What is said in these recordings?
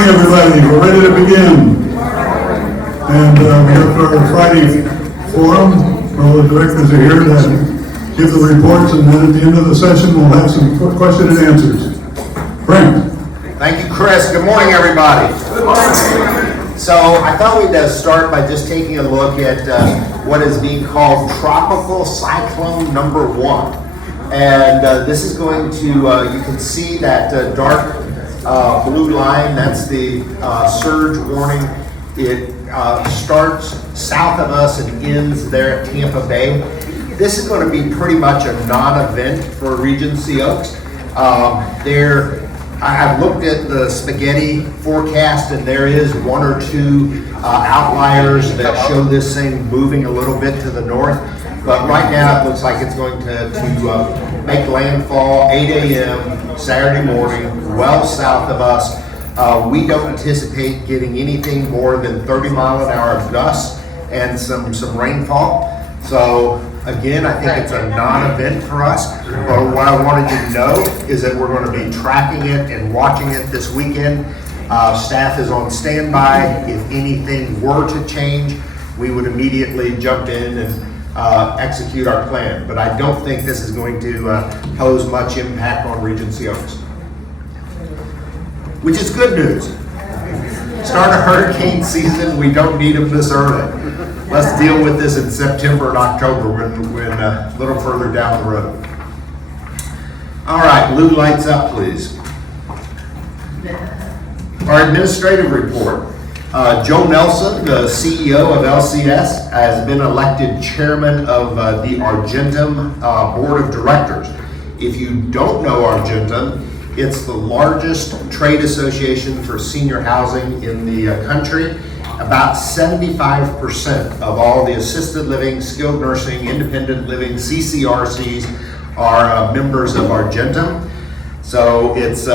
morning, everybody. We're ready to begin. And we have our Friday forum. All the directors are here to give the reports, and then at the end of the session, we'll have some question and answers. Frank. Thank you, Chris. Good morning, everybody. Good morning. So I thought we'd start by just taking a look at what is being called Tropical Cyclone Number 1. And this is going to, you can see that dark blue line, that's the surge warning. It starts south of us and ends there at Tampa Bay. This is going to be pretty much a non-event for Regency Oaks. I've looked at the spaghetti forecast, and there is one or two outliers that show this thing moving a little bit to the north. But right now, it looks like it's going to make landfall 8 a.m. Saturday morning, well south of us. We don't anticipate getting anything more than 30-mile-an-hour gusts and some rainfall. So again, I think it's a non-event for us. But what I wanted you to know is that we're going to be tracking it and watching it this weekend. Staff is on standby. If anything were to change, we would immediately jump in and execute our plan. But I don't think this is going to pose much impact on Regency Oaks, which is good news. Start of hurricane season, we don't need them this early. Let's deal with this in September and October when a little further down the road. All right, blue lights up, please. Our administrative report. Joe Nelson, the CEO of LCS, has been elected chairman of the Argentum Board of Directors. If you don't know Argentum, it's the largest trade association for senior housing in the country. About 75% of all the assisted living, skilled nursing, independent living, CCRCs are members of Argentum. So it's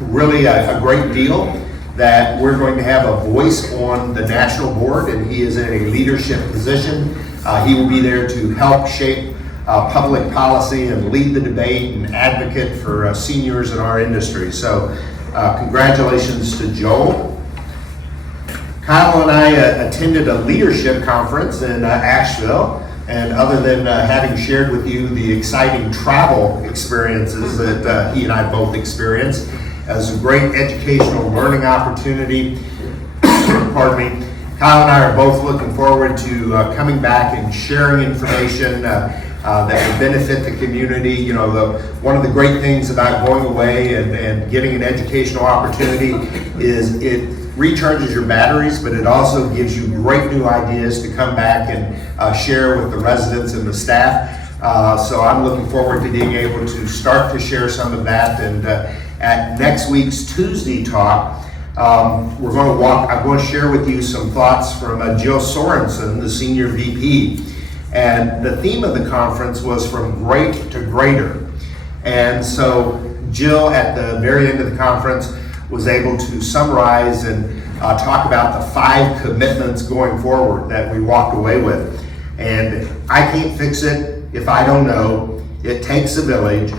really a great deal that we're going to have a voice on the national board, and he is in a leadership position. He will be there to help shape public policy and lead the debate and advocate for seniors in our industry. So congratulations to Joel. Kyle and I attended a leadership conference in Asheville, and other than having shared with you the exciting travel experiences that he and I both experienced, as a great educational learning opportunity. Pardon me. Kyle and I are both looking forward to coming back and sharing information that will benefit the community. You know, one of the great things about going away and getting an educational opportunity is it recharges your batteries, but it also gives you great new ideas to come back and share with the residents and the staff. So I'm looking forward to being able to start to share some of that. And at next week's Tuesday talk, I'm going to share with you some thoughts from Jill Sorensen, the senior VP. And the theme of the conference was from great to greater. And so Jill, at the very end of the conference, was able to summarize and talk about the 5 commitments going forward that we walked away with. And I can't fix it if I don't know. It takes a village.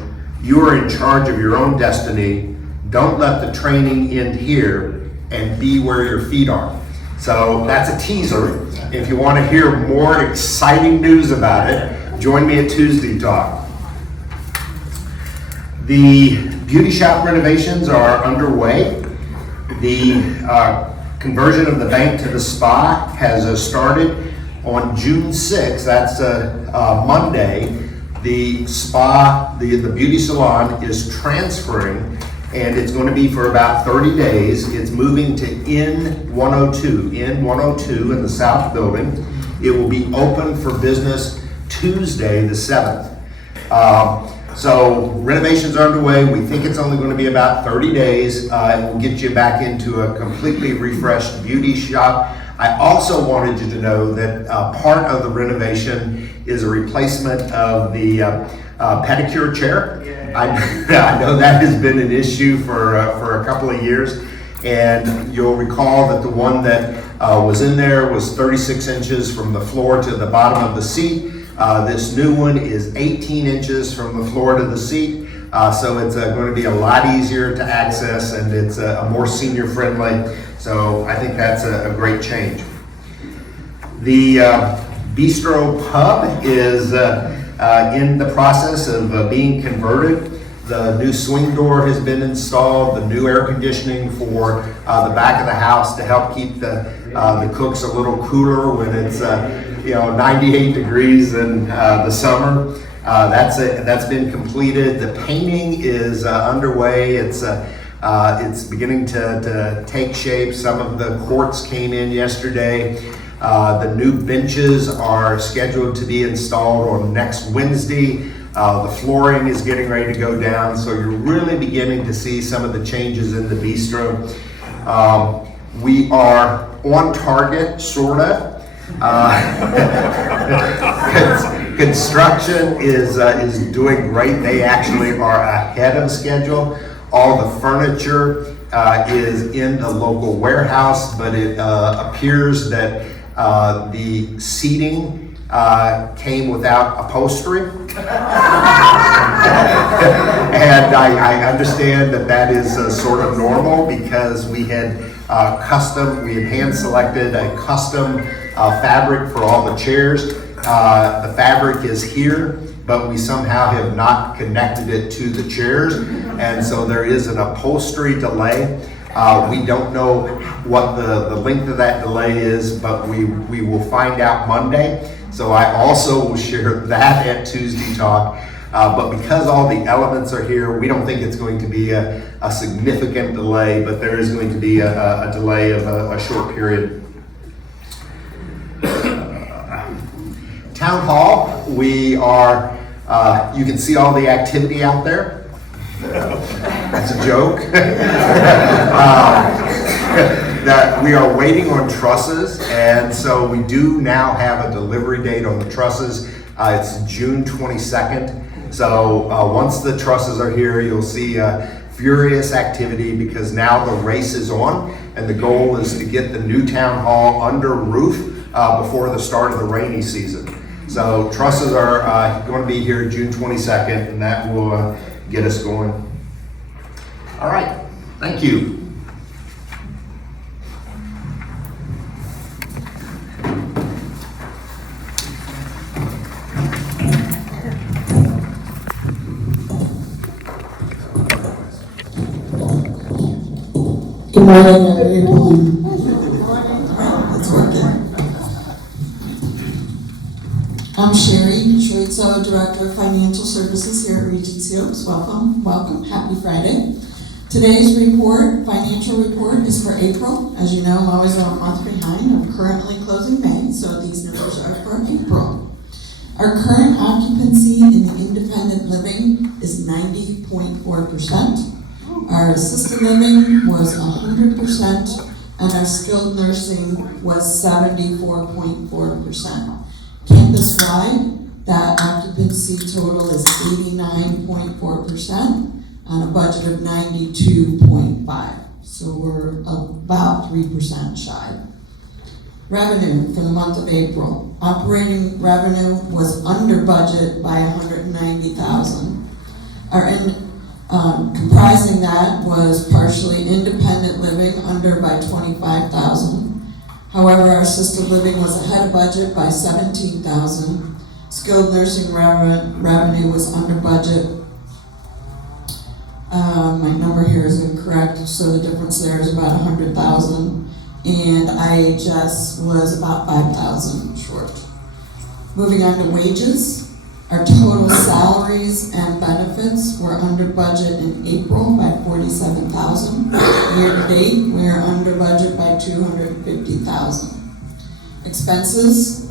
You are in charge of your own destiny. Don't let the training end here, and be where your feet are. So that's a teaser. If you want to hear more exciting news about it, join me at Tuesday Talk. The beauty shop renovations are underway. The conversion of the bank to the spa has started on June 6th. That's Monday. The spa, the beauty salon is transferring, and it's going to be for about 30 days. It's moving to N102 in the South Building. It will be open for business Tuesday the 7th. So renovations are underway. We think it's only going to be about 30 days. And we'll get you back into a completely refreshed beauty shop. I also wanted you to know that part of the renovation is a replacement of the pedicure chair. I know that has been an issue for a couple of years, and you'll recall that the one that was in there was 36 inches from the floor to the bottom of the seat. This new one is 18 inches from the floor to the seat. So it's going to be a lot easier to access, and it's a more senior friendly. So I think that's a great change. The Bistro Pub is in the process of being converted. The new swing door has been installed, the new air conditioning for the back of the house to help keep the cooks a little cooler when it's 98 degrees in the summer. That's been completed. The painting is underway. It's beginning to take shape. Some of the quartz came in yesterday. The new benches are scheduled to be installed on next Wednesday. The flooring is getting ready to go down, so you're really beginning to see some of the changes in the bistro. We are on target, sorta. Construction is doing great. They actually are ahead of schedule. All the furniture is in the local warehouse, but it appears that the seating came without upholstery. And I understand that is sort of normal because we had hand selected a custom fabric for all the chairs. The fabric is here, but we somehow have not connected it to the chairs, and so there is an upholstery delay. We don't know what the length of that delay is, but we will find out Monday. So I also will share that at Tuesday Talk. But because all the elements are here, we don't think it's going to be a significant delay, but there is going to be a delay of a short period. Town Hall, we are, you can see all the activity out there. That's a joke. That we are waiting on trusses, and so we do now have a delivery date on the trusses. It's June 22nd. So once the trusses are here, you'll see furious activity because now the race is on, and the goal is to get the new town hall under roof before the start of the rainy season. So trusses are going to be here June 22nd, and that will get us going. All right, thank you. Good morning, everyone. It's working. I'm Sherry Schweitzo, Director of Financial Services here at Regency Oaks. Welcome. Happy Friday. Today's financial report is for April. As you know, I'm always a month behind. I'm currently closing May, so these numbers are for April. Our current occupancy in the independent living is 90.4%. Our assisted living was 100%, and our skilled nursing was 74.4%. Campus-wide, that occupancy total is 89.4% on a budget of 92.5%. So we're about 3% shy. Revenue for the month of April. Operating revenue was under budget by $190,000. Comprising that was partially independent living under by $25,000. However, our assisted living was ahead of budget by $17,000. Skilled nursing revenue was under budget. My number here is incorrect, so the difference there is about $100,000. And IHS was about $5,000 short. Moving on to wages. Our total salaries and benefits were under budget in April by $47,000. Year to date, we are under budget by $250,000. Expenses.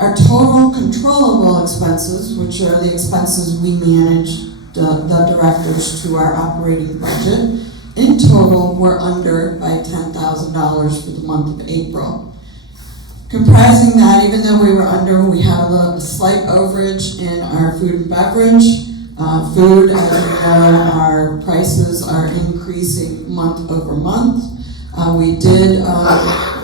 Our total controllable expenses, which are the expenses we manage the directors to our operating budget, in total were under by $10,000 for the month of April. Comprising that, even though we were under, we have a slight overage in our food and beverage. Food, as you know, our prices are increasing month over month. We did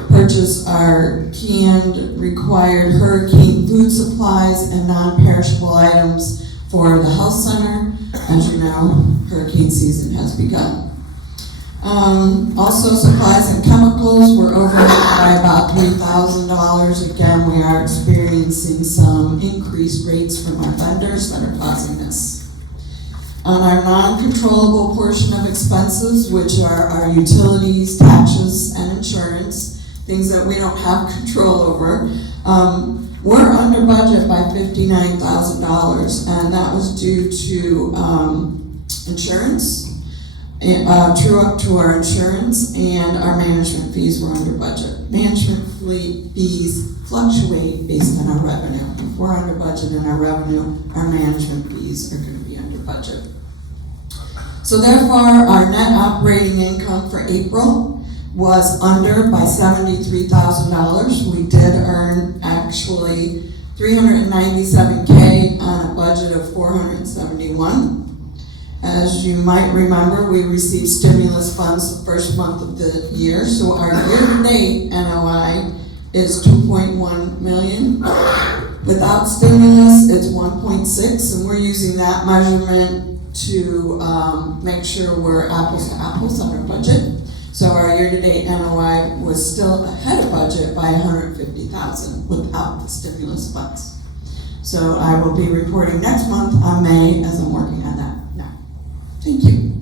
purchase our canned required hurricane food supplies and non-perishable items for the health center. As you know, hurricane season has begun. Also, supplies and chemicals were overhead by about $3,000. Again, we are experiencing some increased rates from our vendors that are causing this. On our non-controllable portion of expenses, which are our utilities, taxes, and insurance, things that we don't have control over, we're under budget by $59,000, and that was due to insurance, true up to our insurance, and our management fees were under budget. Management fees fluctuate based on our revenue. If we're under budget in our revenue, our management fees are going to be under budget. So therefore, our net operating income for April was under by $73,000. We did earn actually $397K on a budget of $471. As you might remember, we received stimulus funds the first month of the year, so our year-to-date NOI is $2.1 million. Without stimulus, it's 1.6, and we're using that measurement to make sure we're apples to apples on our budget. So our year-to-date NOI was still ahead of budget by $150,000 without the stimulus funds. So I will be reporting next month on May as I'm working on that now. Thank you.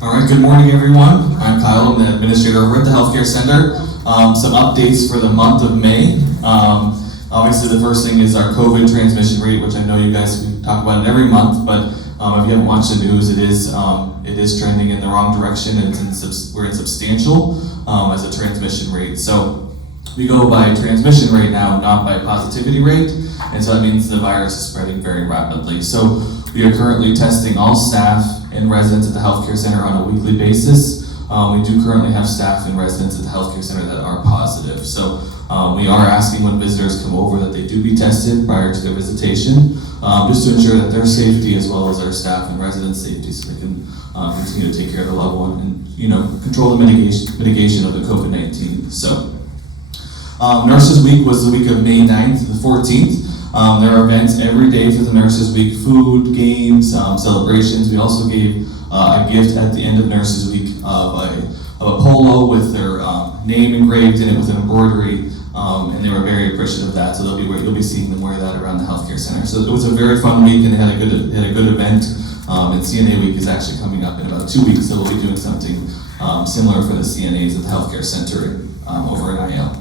All right, good morning, everyone. I'm Kyle, I'm the administrator over at the Healthcare Center. Some updates for the month of May. Obviously, the first thing is our COVID transmission rate, which I know you guys talk about it every month, but if you haven't watched the news, it is trending in the wrong direction, and we're in substantial as a transmission rate. So we go by transmission rate now, not by positivity rate, and so that means the virus is spreading very rapidly. So we are currently testing all staff and residents at the Healthcare Center on a weekly basis. We do currently have staff and residents at the Healthcare Center that are positive. So we are asking when visitors come over that they do be tested prior to their visitation, just to ensure that their safety as well as our staff and residents' safety, so they can continue to take care of their loved one and control the mitigation of the COVID-19. So Nurses Week was the week of May 9th to the 14th. There are events every day for the Nurses Week: food, games, celebrations. We also gave a gift at the end of Nurses Week of a polo with their name engraved in it with an embroidery, and they were very appreciative of that. So you'll be seeing them wear that around the Healthcare Center. So it was a very fun week, and they had a good event. And CNA Week is actually coming up in about 2 weeks, so we'll be doing something similar for the CNAs at the Healthcare Center over in IL.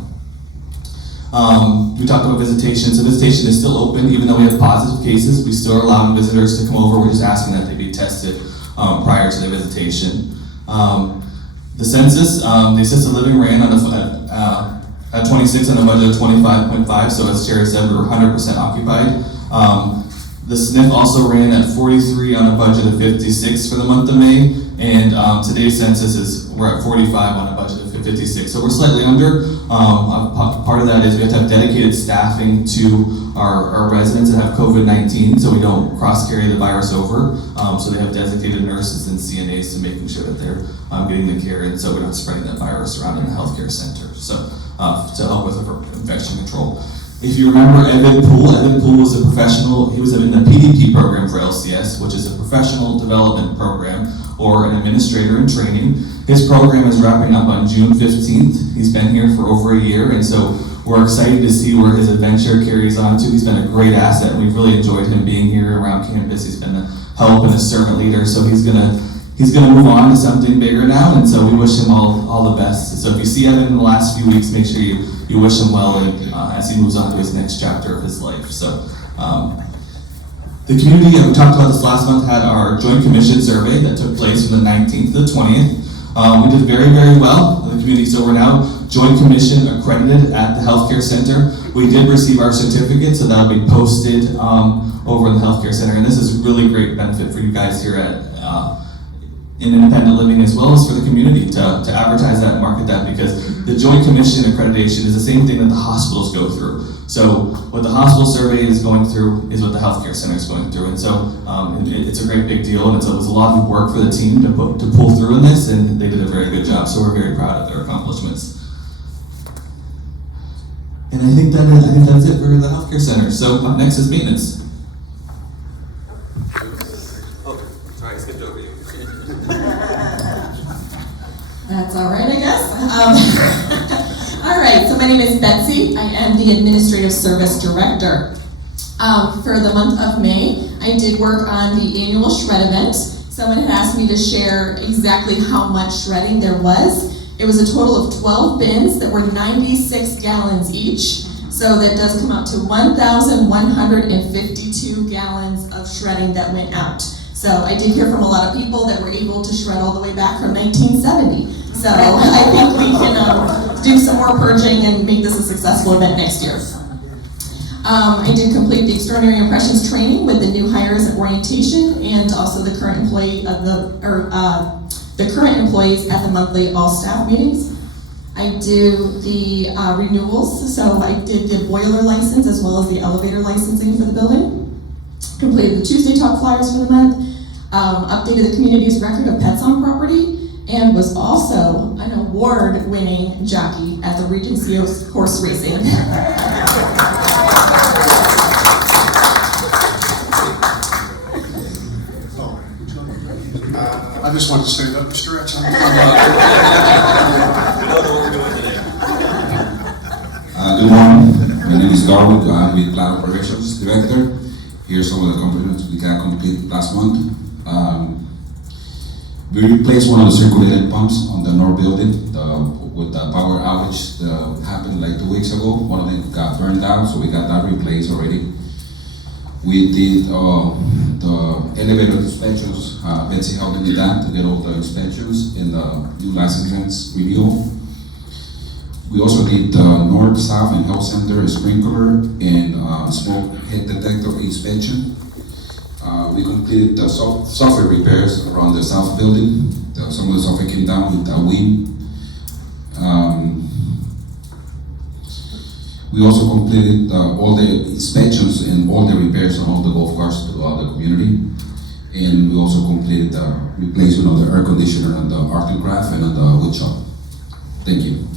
We talked about visitation. So visitation is still open, even though we have positive cases. We still are allowing visitors to come over. We're just asking that they be tested prior to their visitation. The census, the assisted living ran at 26 on a budget of 25.5. So as Sherry said, we're 100% occupied. The SNF also ran at 43 on a budget of 56 for the month of May, and today's census we're at 45 on a budget of 56. So we're slightly under. Part of that is we have to have dedicated staffing to our residents that have COVID-19, so we don't cross-carry the virus over. So they have designated nurses and CNAs to making sure that they're getting the care, and so we're not spreading that virus around in the healthcare center. So to help with infection control. If you remember Evan Poole was a professional. He was in the PDP program for LCS, which is a professional development program or an administrator in training. His program is wrapping up on June 15th. He's been here for over a year, and so we're excited to see where his adventure carries on to. He's been a great asset, and we've really enjoyed him being here around campus. He's been a help and a servant leader, so he's gonna move on to something bigger now, and so we wish him all the best. So if you see Evan in the last few weeks, make sure you wish him well as he moves on to his next chapter of his life. So the community, and we talked about this last month, had our joint commission survey that took place from the 19th to the 20th. We did very, very well in the community, so we're now joint commission accredited at the healthcare center. We did receive our certificate, so that'll be posted over in the healthcare center, and this is a really great benefit for you guys here at in independent living, as well as for the community to advertise that and market that, because the Joint Commission accreditation is the same thing that the hospitals go through. So what the hospital survey is going through is what the healthcare center is going through, and so it's a great big deal, and it was a lot of work for the team to pull through in this, and they did a very good job. So we're very proud of their accomplishments. And I think that's it for the healthcare center. So up next is maintenance. Oh, sorry, I skipped over you. That's all right, I guess. All right, so my name is Betsy. I am the Administrative Service Director. For the month of May, I did work on the annual shred event. Someone had asked me to share exactly how much shredding there was. It was a total of 12 bins that were 96 gallons each. So that does come out to 1,152 gallons of shredding that went out. So I did hear from a lot of people that were able to shred all the way back from 1970. So I think we can do some more purging and make this a successful event next year. I did complete the extraordinary impressions training with the new hires at orientation and also the current employees at the monthly all staff meetings. I do the renewals, so I did the boiler license as well as the elevator licensing for the building. Completed the Tuesday Talk flyers for the month. Updated the community's record of pets on property, and was also an award-winning jockey at the Regency horse racing. I just want to stand up and stretch. Good morning. My name is Darwin. I'm with Plant Operations Director. Here's some of the components we got completed last month. We replaced one of the circulating pumps on the north building with the power outage that happened like 2 weeks ago. One of them got burned out, so we got that replaced already. We did the elevator inspections. Betsy helped me with that to get all the inspections in the new license renewal. We also did the north, south, and health center sprinkler and smoke head detector inspection. We completed the software repairs around the south building. Some of the software came down with the wind. We also completed all the inspections and all the repairs on all the golf carts throughout the community. And we also completed the replacement of the air conditioner on the art and craft and on the wood shop. Thank you.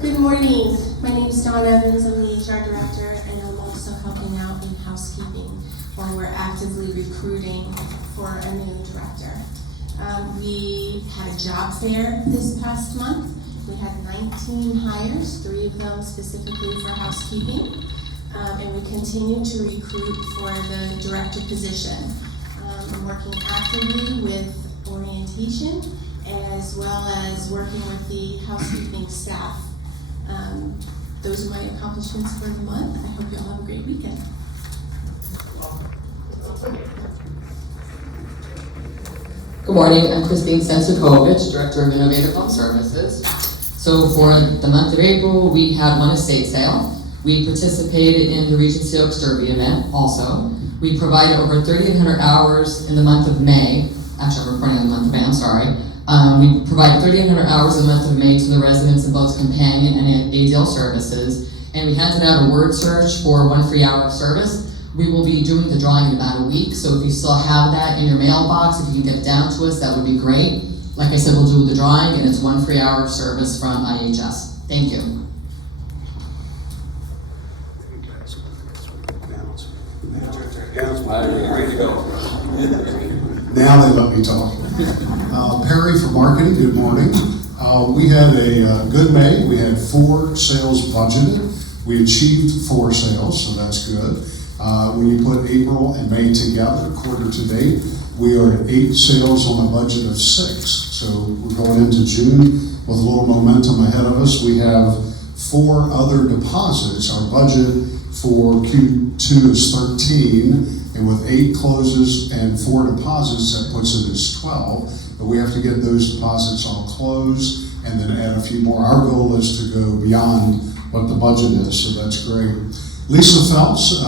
Good morning. My name is Dawn Evans. I'm the HR director, and I'm also helping out in housekeeping while we're actively recruiting for a new director. We had a job fair this past month. We had 19 hires, 3 of them specifically for housekeeping, and we continue to recruit for the director position. I'm working actively with orientation as well as working with the housekeeping staff. Those are my accomplishments for the month. I hope you all have a great weekend. Good morning, I'm Christine Sensukovich, Director of Innovative Home Services. So for the month of April, we had one estate sale. We participated in the Regency Oaks Derby event also. We provided over 3,800 hours in the month of May. Actually, I'm reporting on the month of May, I'm sorry. We provided 3,800 hours in the month of May to the residents of both companion and ADL services. And we handed out a word search for 1 free hour of service. We will be doing the drawing in about a week, so if you still have that in your mailbox, if you can get it down to us, that would be great. Like I said, we'll do the drawing, and it's 1 free hour of service from IHS. Thank you. Now they let me talk. Perry from marketing, good morning. We had a good May. We had 4 sales budgeted. We achieved 4 sales, so that's good. When you put April and May together, quarter to date, we are at 8 sales on a budget of 6. So we're going into June with a little momentum ahead of us. We have 4 other deposits. Our budget for Q2 is 13, and with 8 closes and 4 deposits, that puts it as 12. But we have to get those deposits all closed and then add a few more. Our goal is to go beyond what the budget is, so that's great. Lisa Phelps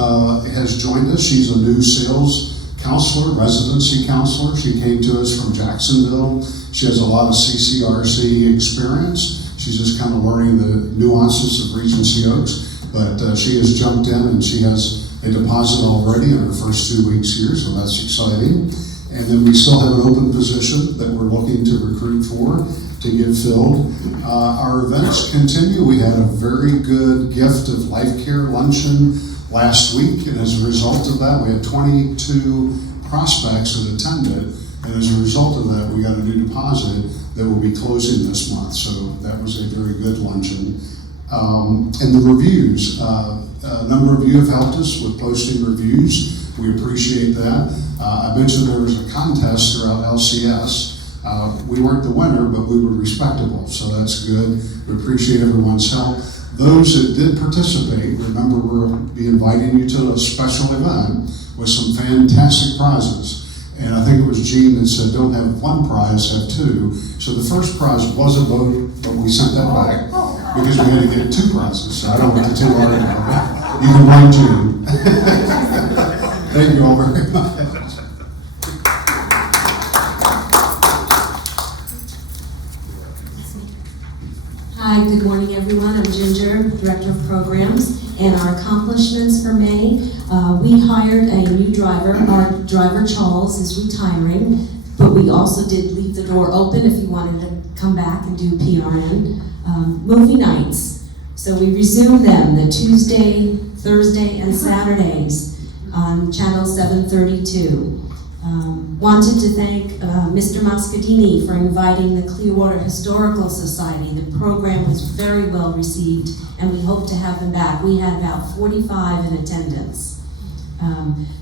has joined us. She's a new sales counselor, residency counselor. She came to us from Jacksonville. She has a lot of CCRC experience. She's just kind of learning the nuances of Regency Oaks, but she has jumped in and she has a deposit already in our first 2 weeks here, so that's exciting. And then we still have an open position that we're looking to recruit for to get filled. Our events continue. We had a very good gift of life care luncheon last week, and as a result of that, we had 22 prospects that attended, and as a result of that, we got a new deposit that will be closing this month, so that was a very good luncheon. And the reviews, a number of you have helped us with posting reviews. We appreciate that. I mentioned there was a contest throughout LCS. We weren't the winner, but we were respectable, so that's good. We appreciate everyone's help. Those that did participate, remember we'll be inviting you to a special event with some fantastic prizes. And I think it was Gene that said, don't have one prize, have two. So the first prize was a boat, but we sent that back because we had to get two prizes. So I don't want to too hard about it. You can blame Gene. Thank you all very much. Hi, good morning everyone. I'm Ginger, Director of Programs, and our accomplishments for May. We hired a new driver. Our driver, Charles, is retiring, but we also did leave the door open if you wanted to come back and do PRN. Movie nights. So we resumed them the Tuesday, Thursday, and Saturdays on Channel 732. Wanted to thank Mr. Moscadini for inviting the Clearwater Historical Society. The program was very well received, and we hope to have them back. We had about 45 in attendance.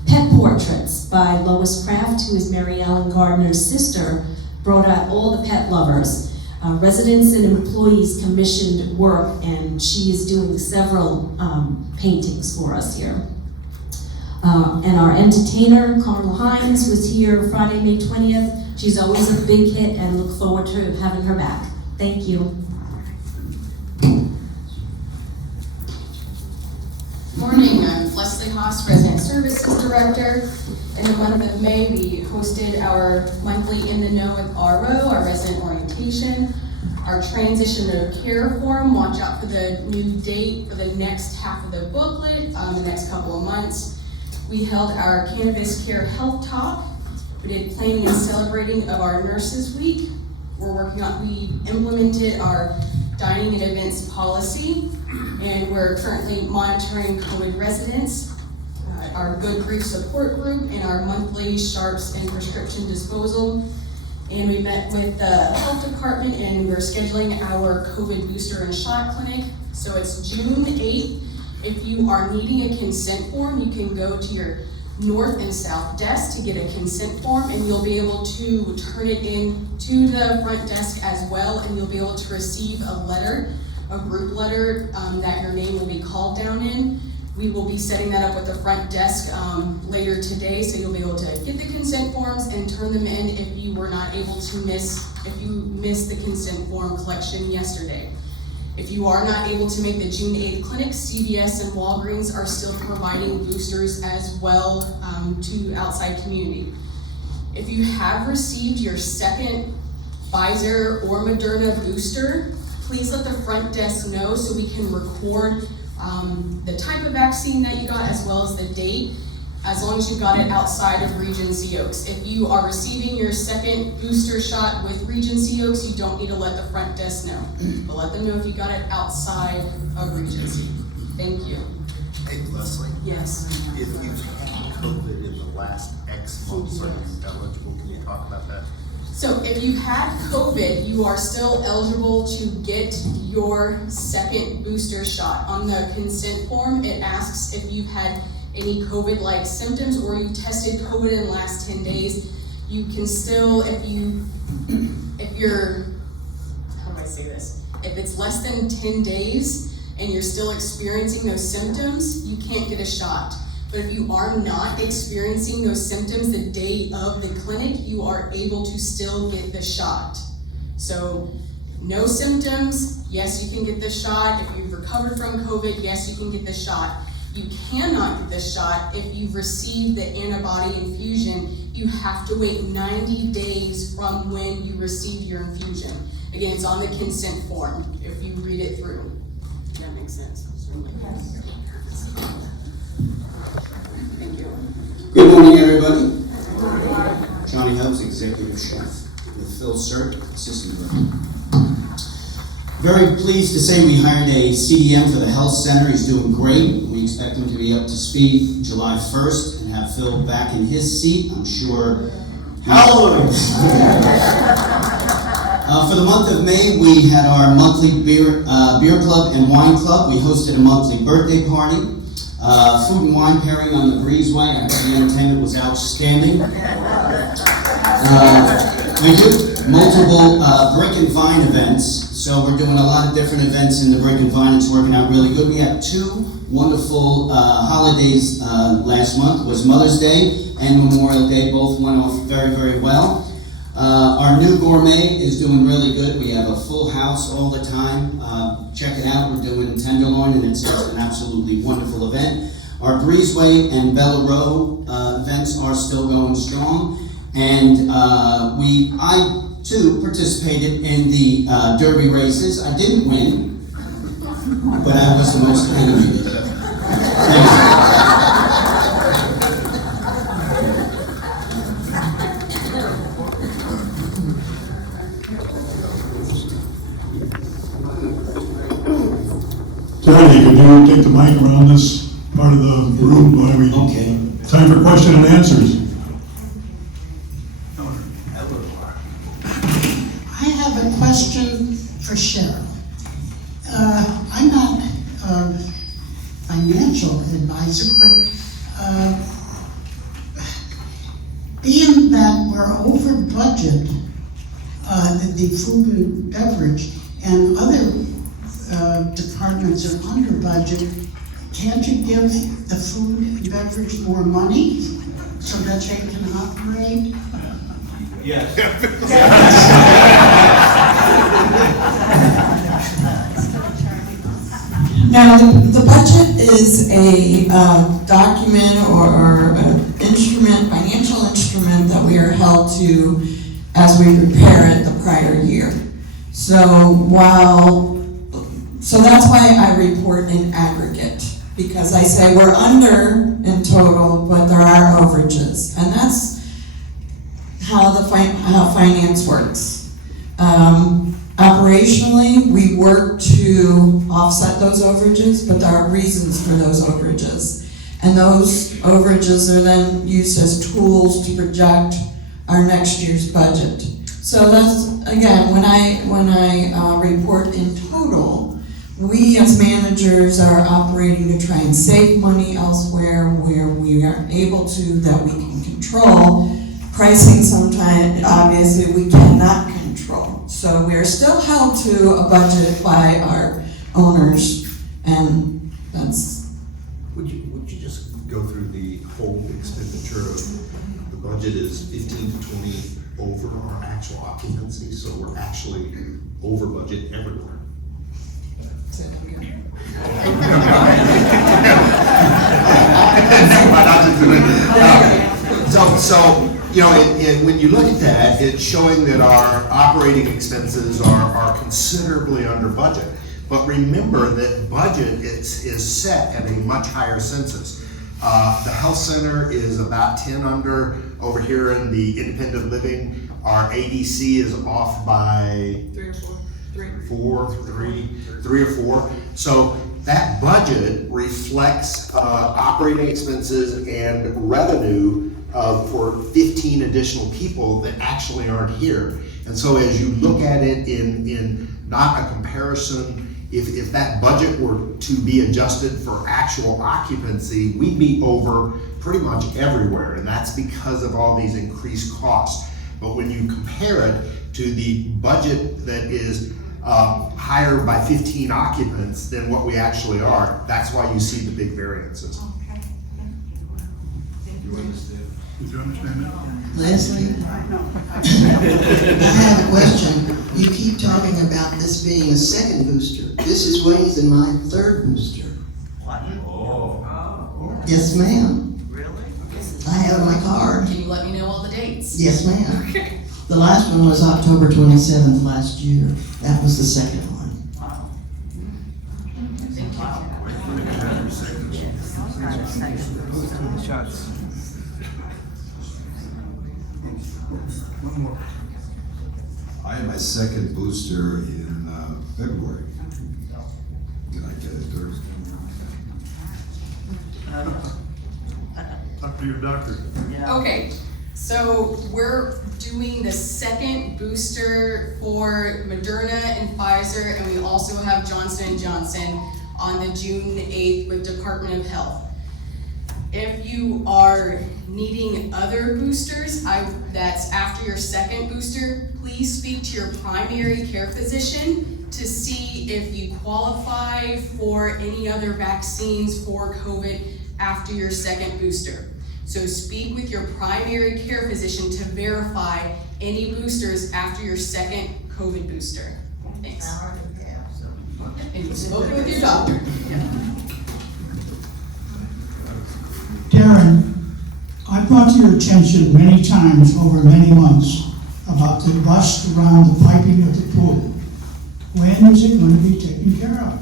Pet portraits by Lois Craft, who is Mary Ellen Gardner's sister, brought out all the pet lovers. Residents and employees commissioned work, and she is doing several paintings for us here. And our entertainer, Carla Hines, was here Friday, May 20th. She's always a big hit, and look forward to having her back. Thank you. Morning, I'm Leslie Haas, Resident Services Director. In the month of May, we hosted our monthly In the Know with RO, our resident orientation, our Transition to Care Forum. Watch out for the new date for the next half of the booklet, the next couple of months. We held our Cannabis Care Health Talk. We did planning and celebrating of our Nurses Week. We implemented our dining and events policy, and we're currently monitoring COVID residents, our Good Grief Support Group, and our monthly sharps and prescription disposal. And we met with the health department, and we're scheduling our COVID booster and shot clinic. So it's June 8th. If you are needing a consent form, you can go to your north and south desk to get a consent form, and you'll be able to turn it in to the front desk as well, and you'll be able to receive a letter, a group letter that your name will be called down in. We will be setting that up with the front desk later today, so you'll be able to get the consent forms and turn them in if you were not able to if you missed the consent form collection yesterday. If you are not able to make the June 8th clinic, CVS and Walgreens are still providing boosters as well to outside community. If you have received your second Pfizer or Moderna booster, please let the front desk know so we can record the type of vaccine that you got as well as the date, as long as you got it outside of Regency Oaks. If you are receiving your second booster shot with Regency Oaks, you don't need to let the front desk know. But let them know if you got it outside of Regency. Thank you. Hey, Leslie. Yes. If you've had COVID in the last X months, are you eligible? Can you talk about that? So if you had COVID, you are still eligible to get your second booster shot. On the consent form, it asks if you've had any COVID-like symptoms or you tested COVID in the last 10 days. You can still, if you're, how do I say this? If it's less than 10 days and you're still experiencing those symptoms, you can't get a shot. But if you are not experiencing those symptoms the day of the clinic, you are able to still get the shot. So no symptoms, yes, you can get the shot. If you've recovered from COVID, yes, you can get the shot. You cannot get the shot if you've received the antibody infusion. You have to wait 90 days from when you received your infusion. Again, it's on the consent form if you read it through. Does that make sense? Good morning, everybody. Johnny Hubbs, Executive Chef, with Phil Sirk, Assistant Director. Very pleased to say we hired a CDM for the health center. He's doing great. We expect him to be up to speed July 1st and have Phil back in his seat. I'm sure. Hallelujah! For the month of May, we had our monthly beer club and wine club. We hosted a monthly birthday party. Food and wine pairing on the breezeway. I thought the entertainment was outstanding. We do multiple brick and vine events. So we're doing a lot of different events in the brick and vine. It's working out really good. We had two wonderful holidays last month. Was Mother's Day and Memorial Day. Both went off very, very well. Our new gourmet is doing really good. We have a full house all the time. Check it out. We're doing tenderloin, and it's just an absolutely wonderful event. Our Breezeway and Bella Row events are still going strong, and I too participated in the Derby races. I didn't win, but I was the most animated. Thank you. Johnny, could you take the mic around this part of the room while we... Okay. Time for question and answers. I have a question for Cheryl. I'm not a financial advisor, but being that we're over budget, the food and beverage, and other departments are under budget, can't you give the food and beverage more money so that they can operate? Yes. Now, the budget is a document or an instrument, financial instrument that we are held to as we prepare it the prior year. So that's why I report in aggregate, because I say we're under in total, but there are overages, and that's how how finance works. Operationally, we work to offset those overages, but there are reasons for those overages. And those overages are then used as tools to project our next year's budget. So that's, again, when I report in total, we as managers are operating to try and save money elsewhere where we are able to, that we can control. Pricing sometimes, obviously, we cannot control. So we are still held to a budget by our owners, and that's... Would you just go through the whole expenditure of the budget is 15 to 20 over our actual occupancy, so we're actually over budget everywhere. So you know, when you look at that, it's showing that our operating expenses are considerably under budget. But remember that budget is set at a much higher census. The health center is about 10 under. Over here in the independent living, our ADC is off by 3 or 4. So that budget reflects operating expenses and revenue for 15 additional people that actually aren't here. And so as you look at it in not a comparison, if that budget were to be adjusted for actual occupancy, we'd be over pretty much everywhere, and that's because of all these increased costs. But when you compare it to the budget that is higher by 15 occupants than what we actually are, that's why you see the big variances. Did you understand that? Leslie, I have a question. You keep talking about this being a second booster. This is Wayne's and my third booster. What? Oh. Yes, ma'am. Really? I have my card. Can you let me know all the dates? Yes, ma'am. The last one was October 27th last year. That was the second one. Wow. Thank you. Shots. One more. I had my second booster in February. Did I get it Thursday? Talk to your doctor. Okay, so we're doing the second booster for Moderna and Pfizer, and we also have Johnson & Johnson on the June 8th with Department of Health. If you are needing other boosters, that's after your second booster, please speak to your primary care physician to see if you qualify for any other vaccines for COVID after your second booster. So speak with your primary care physician to verify any boosters after your second COVID booster. Thanks. And you've spoken with your doctor. Darren, I brought to your attention many times over many months about the rust around the piping of the pool. When is it going to be taken care of?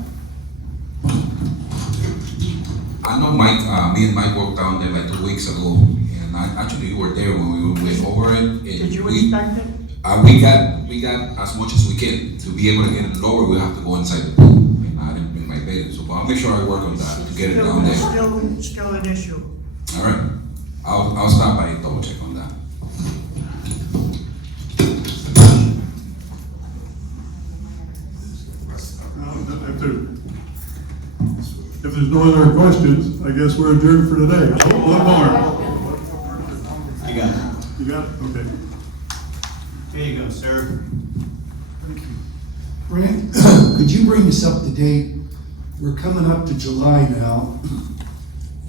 I know Mike, me and Mike walked down there like 2 weeks ago, and actually you were there when we went over it. Did you inspect it? We got as much as we can. To be able to get it lower, we have to go inside the pool. And I didn't bring my bathing suit, but I'll make sure I work on that to get it down there. Still an issue. All right, I'll stop by and double check on that. If there's no other questions, I guess we're adjourned for today. One more. I got it. You got it? Okay. Here you go, sir. Frank, could you bring us up to date? We're coming up to July now,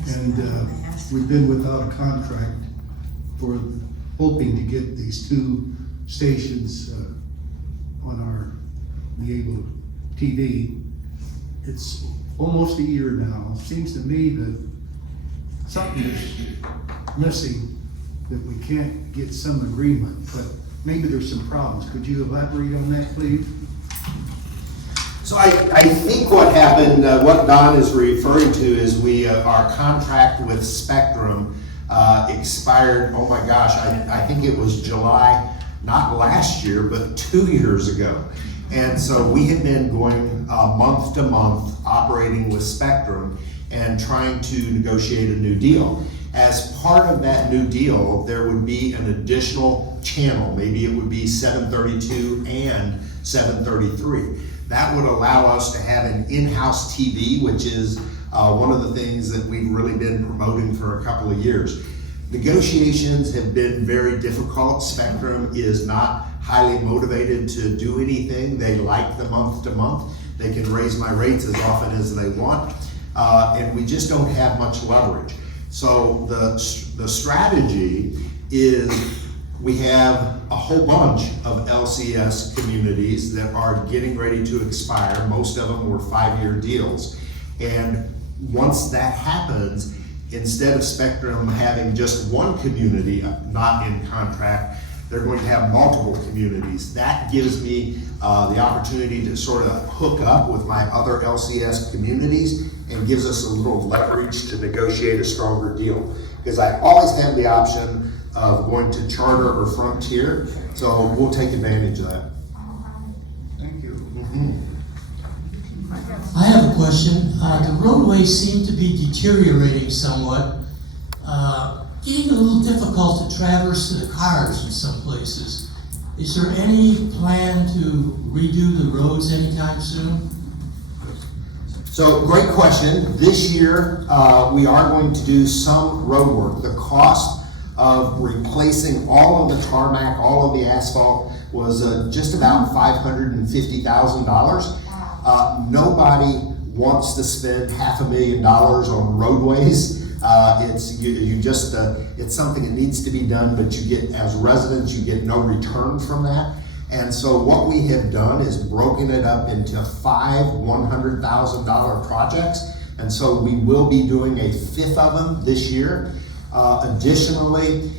and we've been without a contract for hoping to get these two stations on our Diego TV. It's almost a year now. Seems to me that something is missing, that we can't get some agreement, but maybe there's some problems. Could you elaborate on that, please? So I think what happened, what Don is referring to is our contract with Spectrum expired, oh my gosh, I think it was July, not last year, but 2 years ago. And so we had been going month to month operating with Spectrum and trying to negotiate a new deal. As part of that new deal, there would be an additional channel. Maybe it would be 732 and 733. That would allow us to have an in-house TV, which is one of the things that we've really been promoting for a couple of years. Negotiations have been very difficult. Spectrum is not highly motivated to do anything. They like the month to month. They can raise my rates as often as they want. And we just don't have much leverage. So the strategy is we have a whole bunch of LCS communities that are getting ready to expire. Most of them were 5-year deals. And once that happens, instead of Spectrum having just one community not in contract, they're going to have multiple communities. That gives me the opportunity to sort of hook up with my other LCS communities and gives us a little leverage to negotiate a stronger deal. Because I always have the option of going to Charter or Frontier, so we'll take advantage of that. Thank you. I have a question. The roadways seem to be deteriorating somewhat, getting a little difficult to traverse the cars in some places. Is there any plan to redo the roads anytime soon? So, great question. This year, we are going to do some road work. The cost of replacing all of the tarmac, all of the asphalt, was just about $550,000. Nobody wants to spend $500,000 on roadways. It's something that needs to be done, but you get, as residents, you get no return from that. And so what we have done is broken it up into 5 $100,000 projects. And so we will be doing a fifth of them this year. Additionally,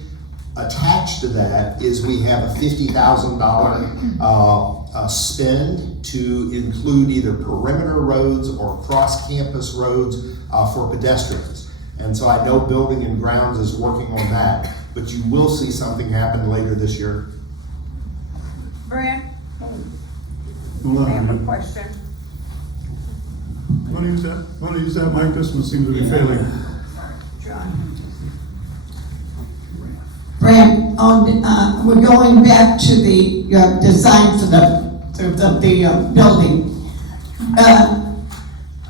attached to that is we have a $50,000 spend to include either perimeter roads or cross-campus roads for pedestrians. And so I know Building and Grounds is working on that, but you will see something happen later this year. Brent, Hold on I a have a minute. question. Want to use that mic? This one seems to be failing. John. Brad, we're going back to the design for the building.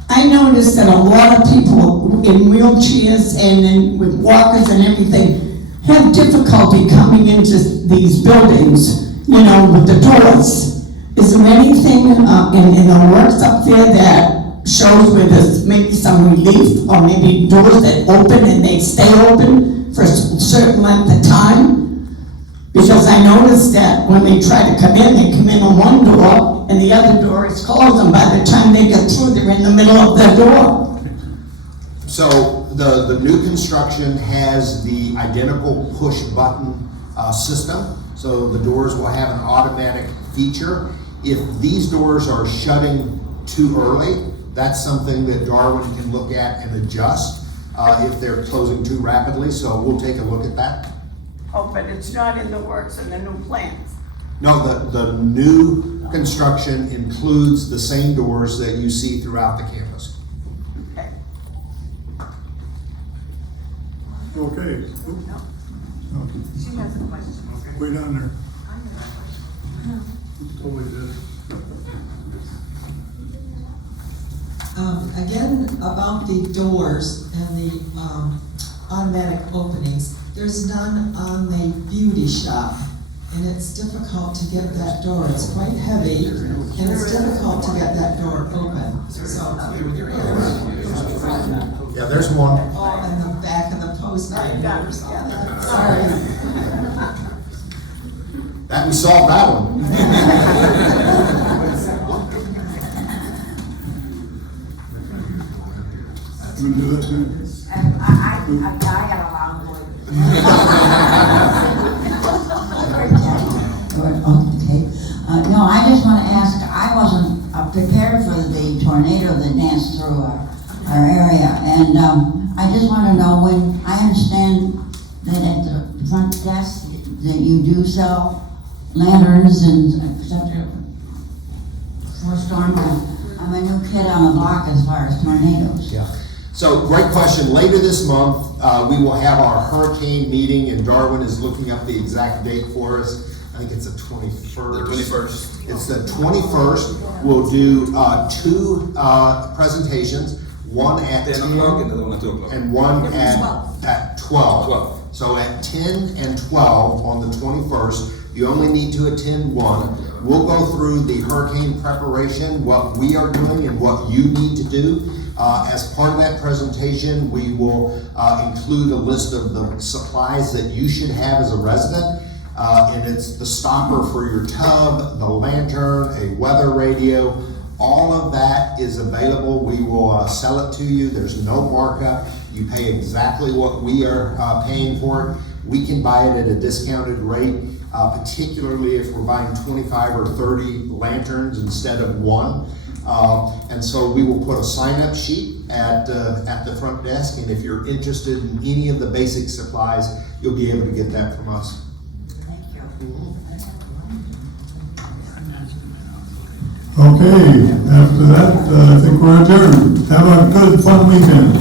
I noticed that a lot of people in wheelchairs and with walkers and everything have difficulty coming into these buildings, you know, with the doors. Is there anything in the works up there that shows where there's maybe some relief, or maybe doors that open and they stay open for a certain length of time? Because I noticed that when they try to come in, they come in on one door and the other door is closed, and by the time they get through, they're in the middle of the door. So the new construction has the identical push button system. So the doors will have an automatic feature. If these doors are shutting too early, that's something that Darwin can look at and adjust if they're closing too rapidly. So we'll take a look at that. Oh, but it's not in the works in the new plans. No, the new construction includes the same doors that you see throughout the campus. Okay. Okay. She has a question. Way down there. Totally did. Again, about the doors and the automatic openings, there's none on the beauty shop, and it's difficult to get that door. It's quite heavy, and it's difficult to get that door open. So, Yeah, there's one. all in the back of the post. Sorry. That we solved that one. You wanna do that too? I had a long one. Okay. No, I just want to ask, I wasn't prepared for the tornado that danced through our area, and I just want to know, when, I understand that at the front desk that you do sell lanterns and etc. for storm. I'm a new kid on the block as far as tornadoes. Yeah. So, great question. Later this month, we will have our hurricane meeting, and Darwin is looking up the exact date for us. I think it's the 21st. The 21st. It's the 21st. We'll do two presentations, one at 10 o'clock and the other one at 2 o'clock. and one at 12. So at 10 and 12 on the 21st, you only need to attend one. We'll go through the hurricane preparation, what we are doing and what you need to do. As part of that presentation, we will include a list of the supplies that you should have as a resident. And it's the stopper for your tub, the lantern, a weather radio. All of that is available. We will sell it to you. There's no markup. You pay exactly what we are paying for it. We can buy it at a discounted rate, particularly if we're buying 25 or 30 lanterns instead of one. And so we will put a sign-up sheet at the front desk, and if you're interested in any of the basic supplies, you'll be able to get that from us. Okay, after that, I think we're adjourned. Have a good, fun weekend.